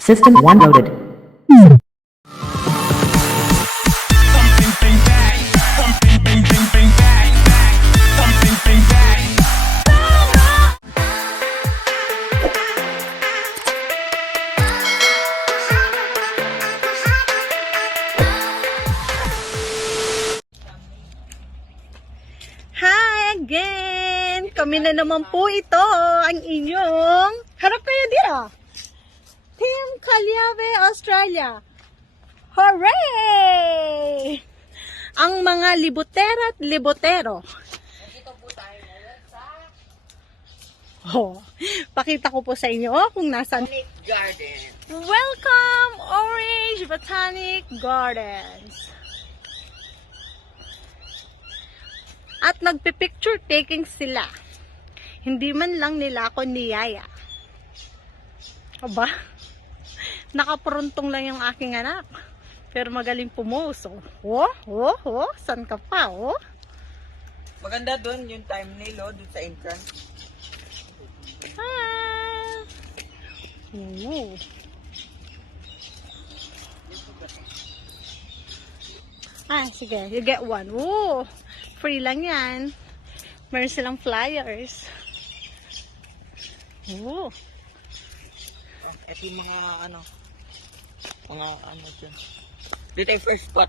System 1 loaded. Hi again! Kami na naman po ito, ang inyong harap kayo dito. Team Calyave, Australia. Hooray! Ang mga libotera at libotero. Oh, pakita ko po sa inyo kung nasan. Garden. Welcome, Orange Botanic Gardens. At nagpipicture taking sila. Hindi man lang nila ako niyaya. Aba, nakapuruntong lang yung aking anak. Pero magaling pumuso. San ka pa, oh? Maganda doon yung thumbnail, doon sa entrance. Ah. Sige. You get one. Ooh. Free lang yan. Meron silang flyers. Ooh. At yung mga dyan. Dito yung first spot.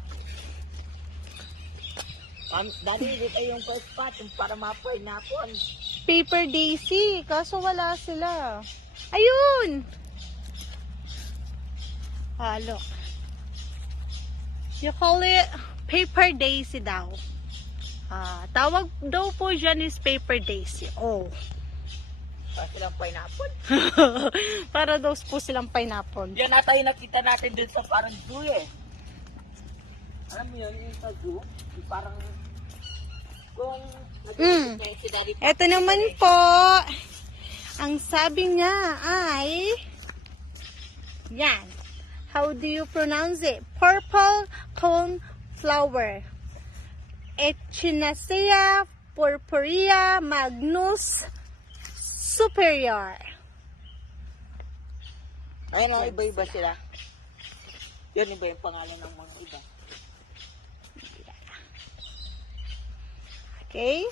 Dati dito yung first spot, yung para ma-pineapple. Paper Daisy. Kaso wala sila. Ayun! Look. You call it Paper Daisy daw. Tawag daw po dyan is Paper Daisy. Oh. Para silang pineapple. Para daw po silang pineapple. Yan ata yung nakita natin dun sa parang zoo eh. Alam mo yun, yung sa zoo, yung parang kung si Daddy Ito naman po, ang sabi niya ay, yan. How do you pronounce it? Purple cone flower. Echinacea purpurea magnus superior. Ay na, iba-iba sila. Yan, iba yung pangalan ng mga iba. Okay.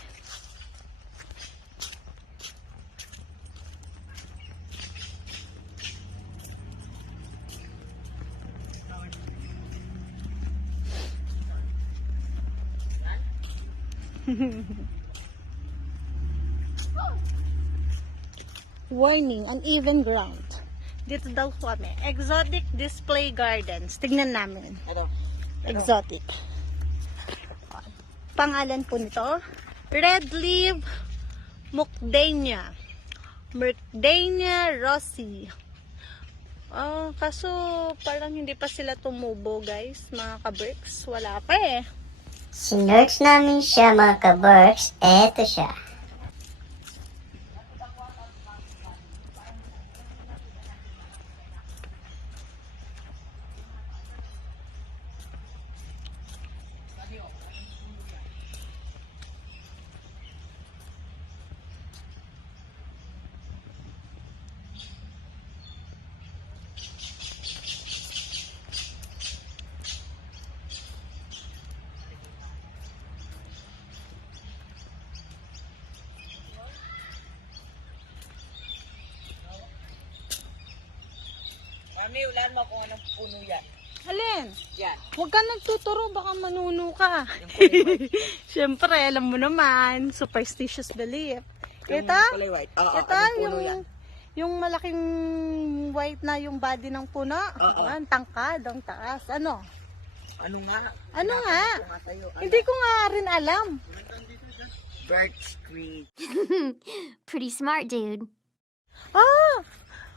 Warning, uneven ground. Dito daw kami. Exotic Display Gardens. Tignan namin. Ano? Exotic. Pangalan po nito, Red Leaf Mucdania. Mucdania rossi. Kaso parang hindi pa sila tumubo, guys, mga ka-Berks. Wala pa eh. Sinearch namin siya mga ka-Berks. Eto siya. Mami, ulan mo kung anong puno yan. Alin? Yan. Huwag ka nagtuturo, baka manuno ka. Yung kulay white. Siyempre, alam mo naman, superstitious belief. Yung Ito, kulay white. Oo, ito anong puno yan? yung malaking white na yung body ng puno. Oo. Yan, tangkad, ang taas. Ano? Ano nga? Ano nga? Ito nga sa'yo. Ano? Hindi ko nga rin alam. Birch tree. Pretty smart, dude.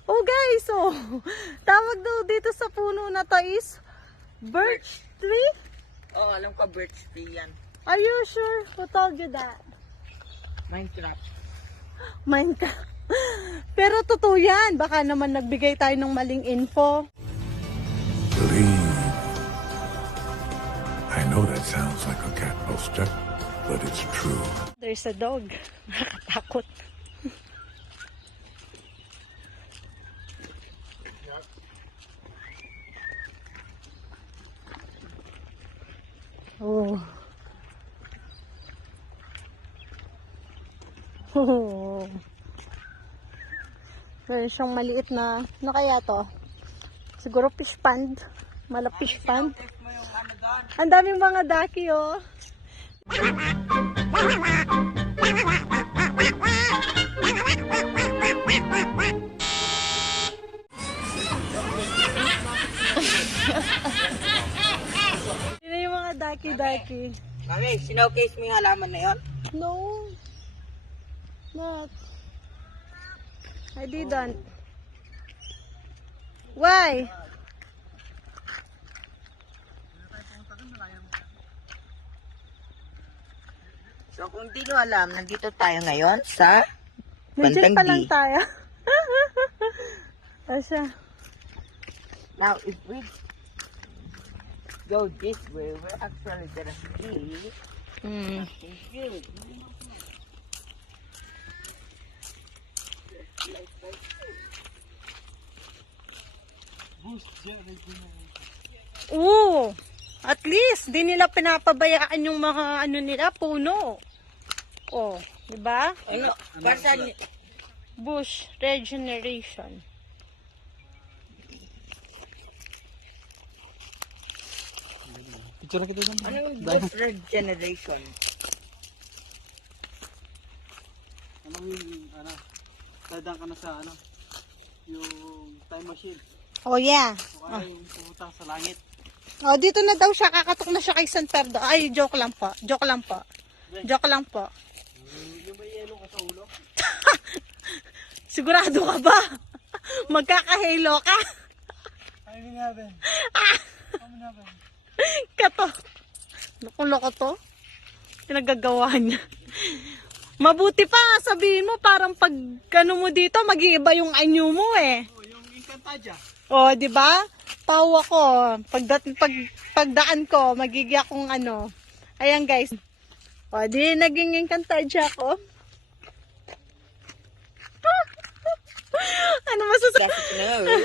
Oh guys, tawag daw dito sa puno na to is birch tree? Oo, alam ko birch tree yan. Are you sure? Who told you that? Minecraft. Minecraft. Pero totoo yan. Baka naman nagbigay tayo ng maling info. Believe. I know that sounds like a cat poster, but it's true. There's a dog. Nakakatakot. Oh. Oh. Meron siyang maliit na, ano kaya to? Siguro fish pond. Fish pond. Test mo yung ano doon. Ang daming mga daki, oh. Sino yung mga daki-daki? Mami, sinowcase mo yung halaman na yun? No. Not. I didn't. Why? So kung di nyo alam, nandito tayo ngayon sa Nandiyan pa lang Pantanggi. tayo. Asya. Now, if we go this way, we're actually gonna see something good. Oo. At least, di nila pinapabayaan yung mga ano nila, puno. Oh, di ba? Ano? Para saan? Bush regeneration. Ano yung bush regeneration? Ano yung, dadaan ka na sa, yung time machine. Oh, yeah. O kaya yung pumunta sa langit. Oh, dito na daw siya. Kakatok na siya kay San Pedro. Ay, joke lang po. Joke lang po. Joke lang po. Yung may yelo ka sa ulo. Sigurado ka ba? Magkakahalo ka? Ay, ginabin. Ano ginabin? Kato. Loko-loko to. Pinagagawa niya. Mabuti pa, sabihin mo, parang pag ano mo dito, mag-iiba yung anyo mo eh. O, yung Encantadia. O, di ba? Tawa ko. Pagdaan ko, magiging akong ano. Ayan guys. O, di naging Encantadia ko. Ano masasabi? Yes, no.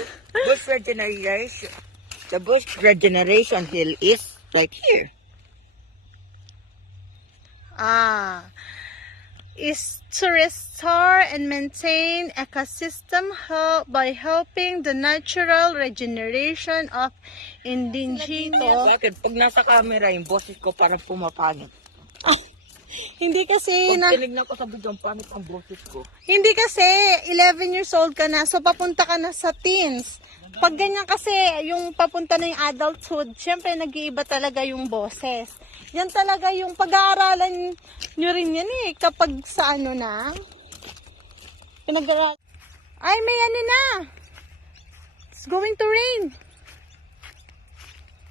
Bush regeneration. The bush regeneration hill is right here. Is to restore and maintain ecosystem by helping the natural regeneration of indigenous. Bakit? Pag nasa camera, yung boses ko parang pumapangit. Hindi kasi Pag na tinignan ko sa video, pangit ang boses ko. hindi kasi 11 years old ka na, so papunta ka na sa teens. Pag ganyan kasi yung papunta na yung adulthood, syempre nag-iiba talaga yung boses. Yan talaga yung pag-aaralan nyo rin yan eh, kapag sa ano na, pinag-aaral. Ay, may ano na. It's going to rain.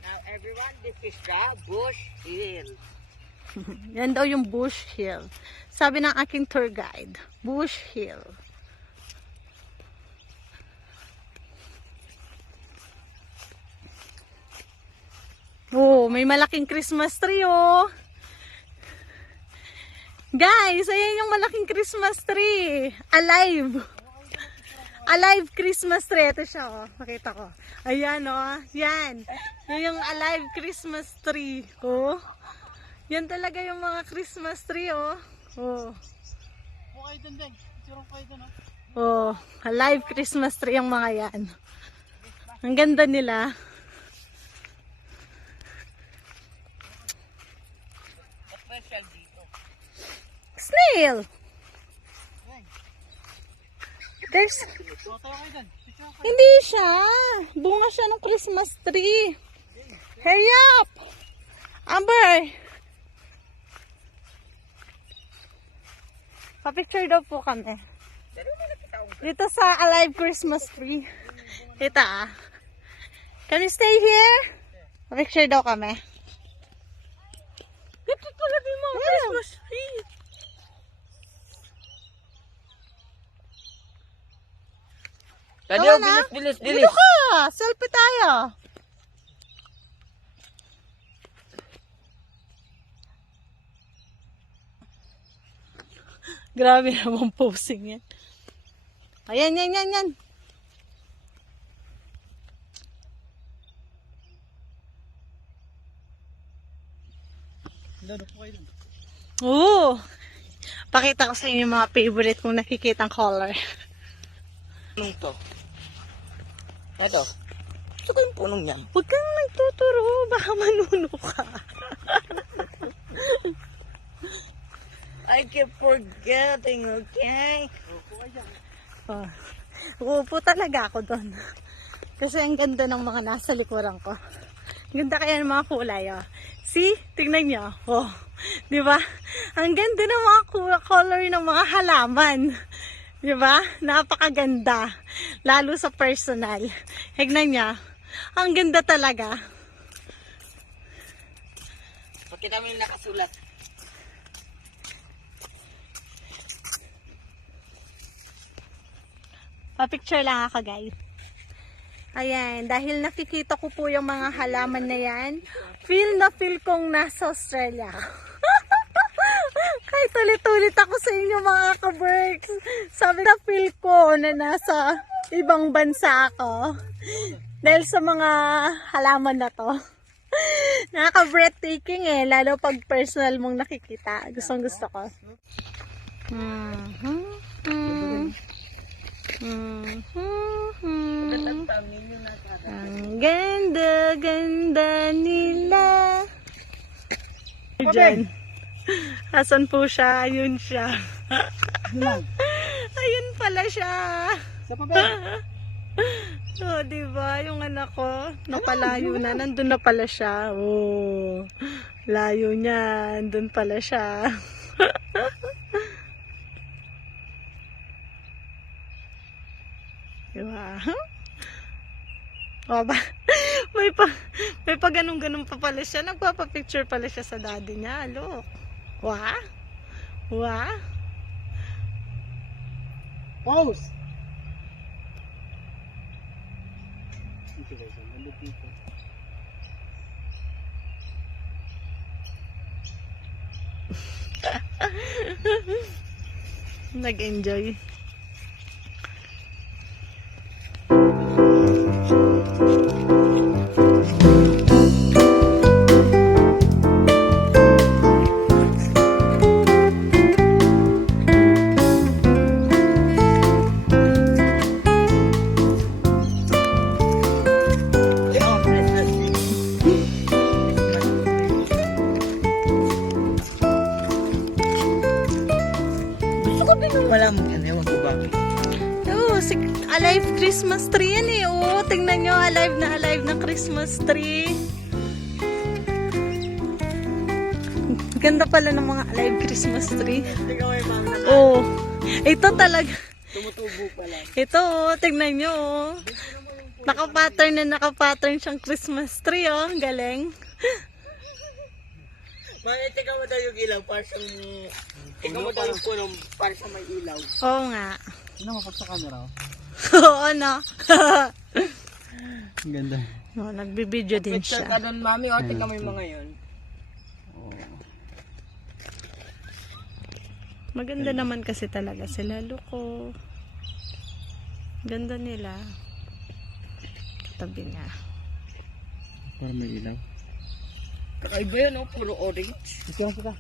Now everyone, this is the bush hill. Yan daw yung Bush Hill. Sabi ng aking tour guide, Bush Hill. Oh, may malaking Christmas tree oh. Guys, ayan yung malaking Christmas tree. Alive. Alive Christmas tree. Ito siya oh. Makita ko. Ayan oh. Yan. Yan yung alive Christmas tree. Oh. Yan talaga yung mga Christmas tree, oh. Oh. Okay dun, Deng. Picture kayo dun, Oh, alive Christmas tree yung mga yan. Ang ganda nila. Special dito. Snail! There's... So, tayo kayo dun. Picture kayo. Hindi siya. Bunga siya ng Christmas tree. Hurry up! Amber! Pa-picture daw po kami. Dito sa Alive Christmas Tree. Kita ah. Can we stay here? Pa-picture daw kami. Dito talaga yung mga Christmas tree. Tadyo, Tama na? bilis, bilis, Dito bilis. ka! Selfie tayo. Grabe naman posing yan. Ayan, yan, yan, yan. Doon, upo kayo doon. Oo. Pakita ko sa inyo yung mga favorite kong nakikitang color. Anong to? Ito. Gusto ko yung punong yan. Huwag kang nagtuturo, baka manuno ka. I keep forgetting, okay? Oh. Uupo talaga ako doon. Kasi ang ganda ng mga nasa likuran ko. Ang ganda kaya ng mga kulay, oh. See? Tignan nyo. Oh. Di ba? Ang ganda ng mga color ng mga halaman. Di ba? Napakaganda. Lalo sa personal. Tignan nyo. Ang ganda talaga. Pakita mo yung nakasulat. Pa-picture lang ako, guys. Ayan, dahil nakikita ko po yung mga halaman na yan, feel na feel kong nasa Australia. Kahit ulit-ulit ako sa inyo mga ka-Berks. Sabi na feel ko na nasa ibang bansa ako. Dahil sa mga halaman na to. Nakaka-breathtaking eh, lalo pag personal mong nakikita. Gustong gusto ko. Ang ganda-ganda nila. Diyan. Asan po siya? Ayun siya. Ayun pala siya. Sa papel. Oh, diba? Yung anak ko, napalayo na. Nandun na pala siya. Oh, layo niya. Nandun pala siya. Diba? O ba? May pa ganun-ganun pa pala siya. Nagpapapicture pala siya sa daddy niya. Look. Wah? Wah? Pause! Dito guys, nandun dito. Nag-enjoy. Gusto ko din wala mo yan. Ewan ko bakit. Oh, alive Christmas tree yan eh. Oh, tingnan nyo, alive na Christmas tree. Ganda pala ng mga alive Christmas tree. Tingnan mo yung mga Oh, ito talaga. tumutubo pa lang. Ito, oh, tingnan nyo. Oh. Naka-pattern siyang Christmas tree, oh. Ang galing. Tingnan mo daw yung ilaw para siyang... Tingnan mo daw yung punong para siyang may ilaw. Oo nga. Ano mo sa camera? Oh? Oo, no. Ang ganda. Oh, nagbibideo din Picture siya. ka doon, mami. O, tingnan mo yung mga yun. Maganda naman kasi talaga sila. Luko. Ganda nila. Katabi niya. Para may ilaw. Kakaiba yun, oh. Puro orange. Ito lang kita.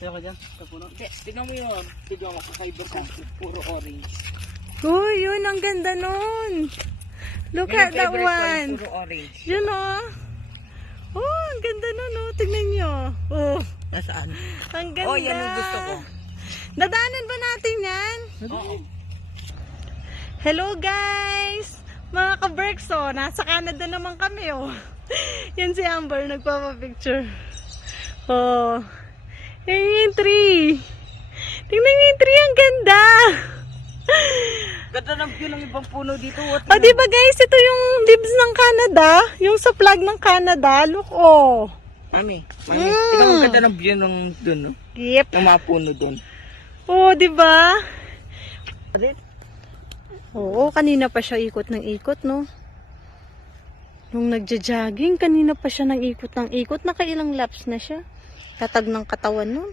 Kaya ka dyan, sa puno. Tingnan mo yun. Tingnan mo, kakaiba ka. Puro orange. Uy, yun. Ang ganda nun. Look Yun at yung that favorite ko, yung one. Puro orange. Yun, oh. Oh, ang ganda nun, oh. Tingnan nyo. Oh, Nasaan? ang ganda. Oh, yan yung gusto ko. Dadaanan ba natin yan? Oo. Hello guys! Mga ka-Berks, oh, nasa Canada naman kami, oh. Yan si Amber, nagpapapicture. Oh. Yan yung tree. Tingnan yung tree, ang ganda. Ganda ng view ng ibang puno dito. O, diba guys, ito yung leaves ng Canada. Yung sa flag ng Canada. Look, oh. Mami, tingnan mo ganda ng view ng dun, no? Yep. Ng mga puno dun. Oh, diba? Alin? Oo, kanina pa siya ikot ng ikot, no? Nung nagja-jogging, kanina pa siya nang ikot ng ikot. Nakailang laps na siya. Tatag ng katawan nun.